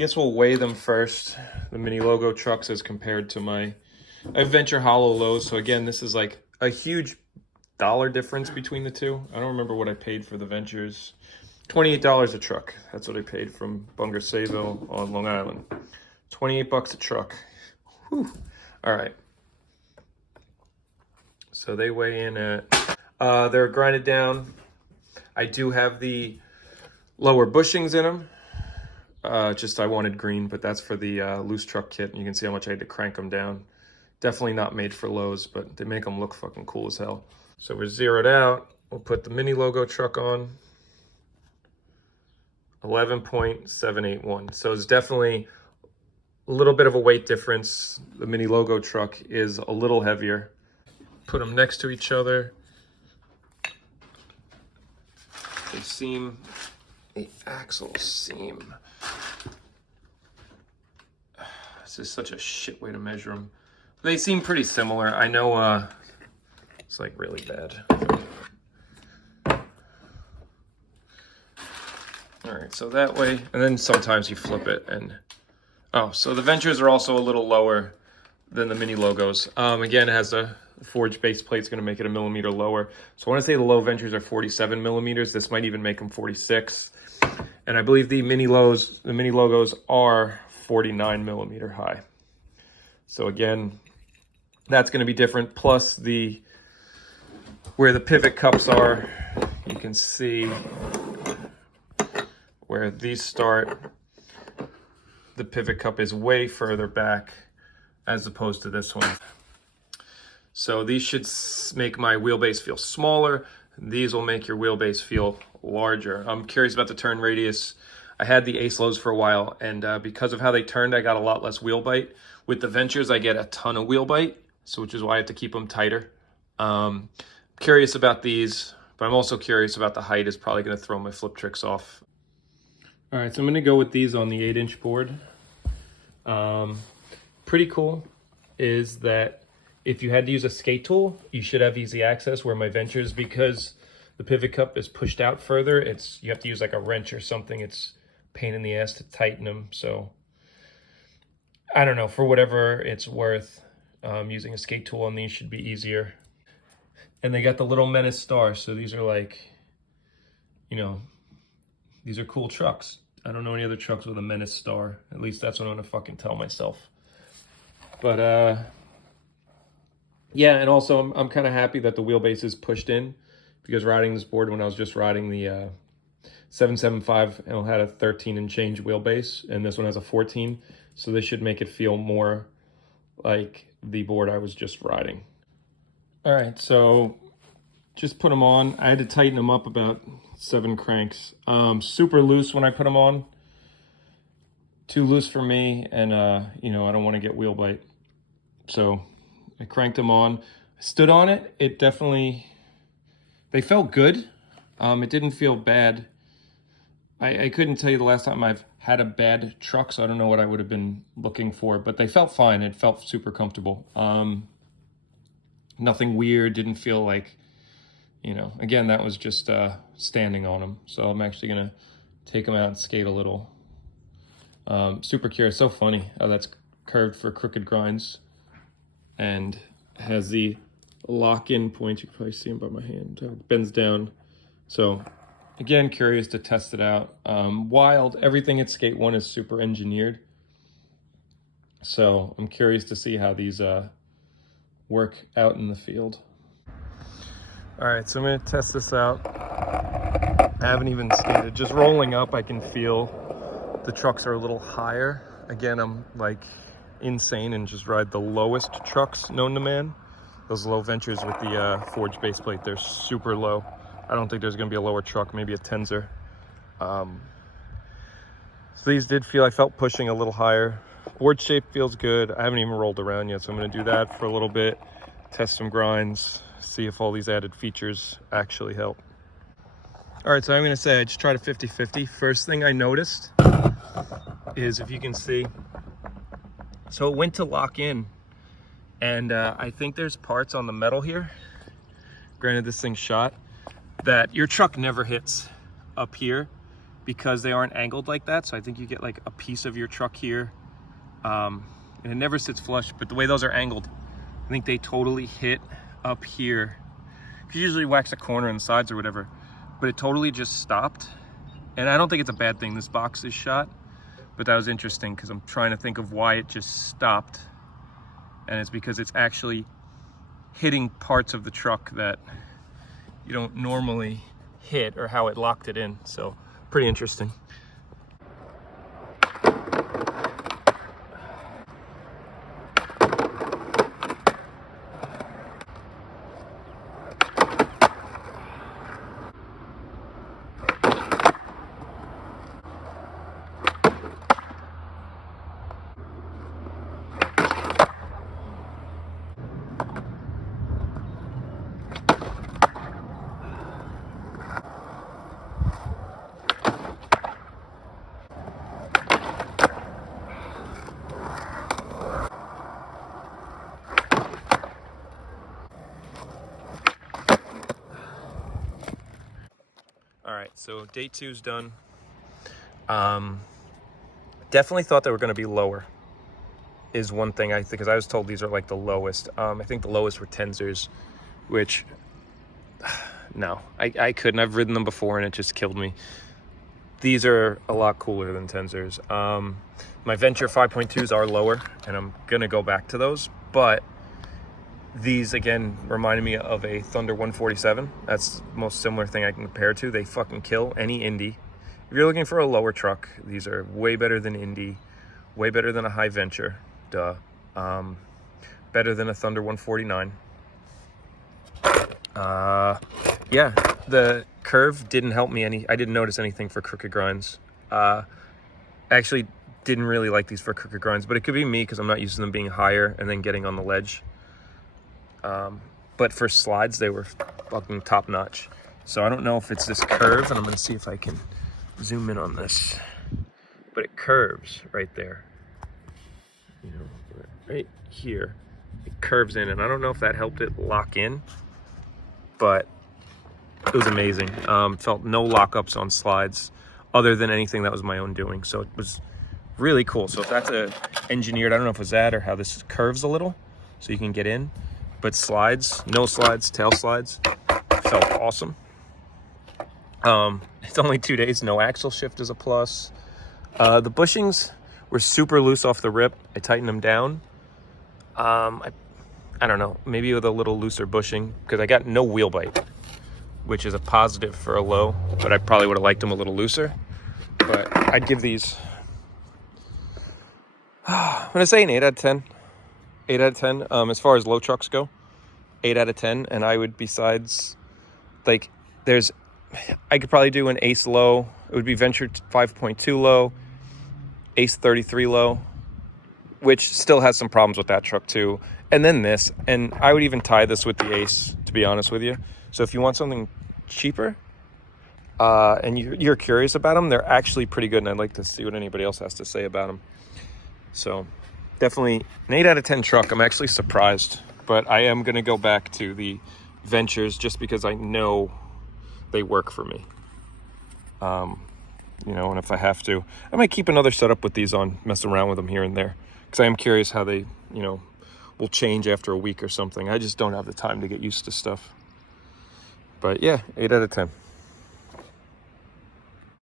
guess we'll weigh them first. The mini logo trucks as compared to my Venture Hollow lows. So again, this is like a huge dollar difference between the two. I don't remember what I paid for the Ventures. $28 a truck. That's what I paid from Bunger Sayville on Long Island. 28 bucks a truck. Whew. All right. So they weigh in at, they're grinded down. I do have the lower bushings in them. Just I wanted green, but that's for the loose truck kit. And you can see how much I had to crank them down. Definitely not made for lows, but they make them look fucking cool as hell. So we're zeroed out. We'll put the mini logo truck on. 11.781. So it's definitely a little bit of a weight difference. The mini logo truck is a little heavier. Put them next to each other. They seem, the axles seem, this is such a shit way to measure them. They seem pretty similar. I know it's like really bad. All right, so that way, and then sometimes you flip it and, oh, so the Ventures are also a little lower than the mini logos. Again, it has a forged base plate. It's gonna make it a millimeter lower. So I wanna say the low Ventures are 47 millimeters. This might even make them 46. And I believe the mini logos are 49 millimeter high. So again, that's gonna be different. Plus where the pivot cups are, you can see where these start. The pivot cup is way further back as opposed to this one. So these should make my wheelbase feel smaller. These will make your wheelbase feel larger. I'm curious about the turn radius. I had the Ace Lows for a while, and because of how they turned, I got a lot less wheel bite. With the Ventures, I get a ton of wheel bite, so which is why I have to keep them tighter. Curious about these, but I'm also curious about the height. Is probably going to throw my flip tricks off. All right, so I'm going to go with these on the 8-inch board. Pretty cool is that if you had to use a skate tool, you should have easy access, where my Ventures, because the pivot cup is pushed out further, you have to use like a wrench or something. It's a pain in the ass to tighten them. So I don't know, for whatever it's worth, using a skate tool on these should be easier. And they got the little Menace star. So these are like, you know, these are cool trucks. I don't know any other trucks with a Menace star. At least that's what I'm gonna fucking tell myself. But yeah, and also I'm kind of happy that the wheelbase is pushed in, because riding this board, when I was just riding the 775, it had a 13 and change wheelbase, and this one has a 14. So this should make it feel more like the board I was just riding. All right, so just put them on. I had to tighten them up about 7 cranks. Super loose when I put them on. Too loose for me, and you know, I don't want to get wheel bite. So I cranked them on. I stood on it. It definitely, they felt good. It didn't feel bad. I couldn't tell you the last time I've had a bad truck, so I don't know what I would have been looking for, but they felt fine. It felt super comfortable. Nothing weird, didn't feel like, you know, again, that was just standing on them. So I'm actually gonna take them out and skate a little. Super curious, so funny how that's curved for crooked grinds, and has the lock-in point. You can probably see them by my hand. It bends down. So again, curious to test it out. Wild, everything at Skate 1 is super engineered. So I'm curious to see how these work out in the field. All right, so I'm gonna test this out. I haven't even skated. Just rolling up, I can feel the trucks are a little higher. Again, I'm like insane and just ride the lowest trucks known to man. Those low Ventures with the forged base plate, they're super low. I don't think there's gonna be a lower truck, maybe a Tenzer. So these did feel, I felt pushing a little higher. Board shape feels good. I haven't even rolled around yet, so I'm gonna do that for a little bit, test some grinds, see if all these added features actually help. All right, so I'm gonna say I just tried a 50-50. First thing I noticed is, if you can see, so it went to lock in, and I think there's parts on the metal here, granted this thing's shot, that your truck never hits up here, because they aren't angled like that. So I think you get like a piece of your truck here, and it never sits flush, but the way those are angled, I think they totally hit up here. You usually wax a corner and sides or whatever, but it totally just stopped. And I don't think it's a bad thing this box is shot, but that was interesting because I'm trying to think of why it just stopped. And it's because it's actually hitting parts of the truck that you don't normally hit, or how it locked it in. So pretty interesting. All right, so day 2's done. Definitely thought they were going to be lower, is one thing I think, because I was told these are like the lowest. I think the lowest were Tensors, which, no, I couldn't. I've ridden them before and it just killed me. These are a lot cooler than Tensors. My Venture 5.2s are lower, and I'm going to go back to those, but these, again, reminded me of a Thunder 147. That's the most similar thing I can compare to. They fucking kill any Indy. If you're looking for a lower truck, these are way better than Indy, way better than a high Venture, duh. Better than a Thunder 149. Yeah, the curve didn't help me any. I didn't notice anything for crooked grinds. I actually didn't really like these for crooked grinds, but it could be me because I'm not used to them being higher and then getting on the ledge. But for slides, they were fucking top notch. So I don't know if it's this curve, and I'm going to see if I can zoom in on this. But it curves right there. You know, right here. It curves in, and I don't know if that helped it lock in, but it was amazing. Felt no lockups on slides other than anything that was my own doing. So it was really cool. So if that's a engineered, I don't know if it's that or how this curves a little so you can get in. But slides, no slides, tail slides, felt awesome. It's only 2 days, no axle shift is a plus. The bushings were super loose off the rip. I tightened them down. I don't know, maybe with a little looser bushing, because I got no wheel bite, which is a positive for a low, but I probably would have liked them a little looser. But I'd give these, I'm gonna say an 8 out of 10. 8 out of 10. As far as low trucks go, 8 out of 10. And I would, besides, like, I could probably do an Ace low. It would be Venture 5.2 low, Ace 33 low, which still has some problems with that truck too. And then this, and I would even tie this with the Ace, to be honest with you. So if you want something cheaper, and you're curious about them, they're actually pretty good, and I'd like to see what anybody else has to say about them. So definitely an 8 out of 10 truck. I'm actually surprised, but I am going to go back to the Ventures just because I know they work for me. You know, and if I have to, I might keep another setup with these on, mess around with them here and there, because I am curious how they, you know, will change after a week or something. I just don't have the time to get used to stuff. But yeah, 8 out of 10.